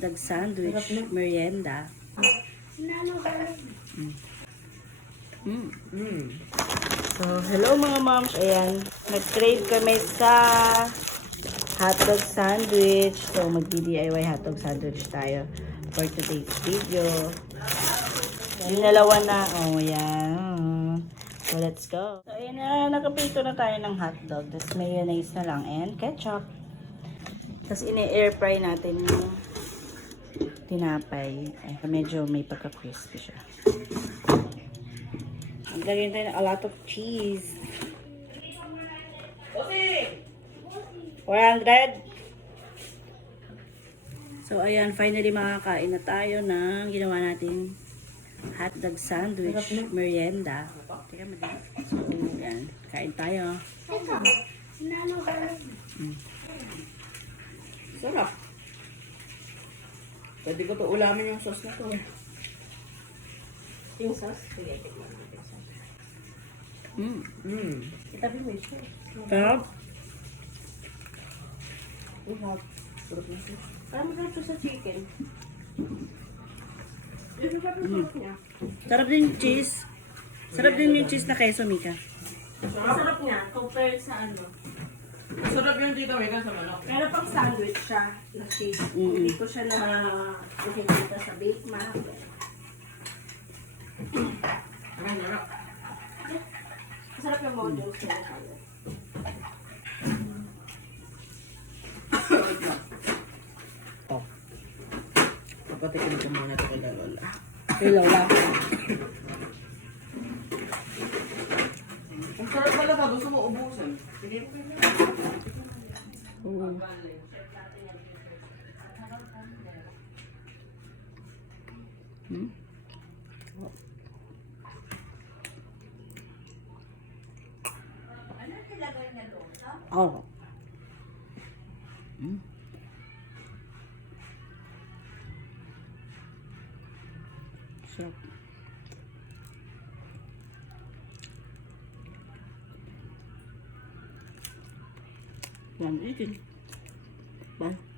hotdog sandwich, merienda. So, hello mga moms. Ayan, nag-crave kami sa hotdog sandwich. So, mag-DIY hotdog sandwich tayo for today's video. Yung dalawa na. Oh, yan. So, let's go. So, ayan na. Nakaprito na tayo ng hotdog. Tapos, mayonnaise na lang and ketchup. Tapos, ini-air fry natin yung tinapay. Ay, medyo may pagka-crispy siya. Lagyan tayo ng a lot of cheese. 400. So, ayan. Finally, makakain na tayo ng ginawa nating hotdog sandwich, merienda. Teka, madali. So, ayan. Kain tayo. Sarap. Pwede ko to ulamin yung sauce na to. Yung sauce? Sige, tikman natin. Itabi mo yung sauce. Sarap. Sarap na sauce. Parang masarap siya sa chicken. Yung sarap niya. Sarap din yung cheese. Sarap din yung cheese na queso, Mika. Masarap niya compared sa ano. Sarap yung dito, wait sa manok. Pero pang sandwich siya na cheese. Hindi ko siya nakikita sa Bake Mac. Sarap. Masarap yung models niya. Papatikin ko muna ito kay Lola. Ilaw lang. Ang sarap pala ka, gusto mo ubusan. Sige mo kayo. Oh. Sarap. Yan, itin. Bye.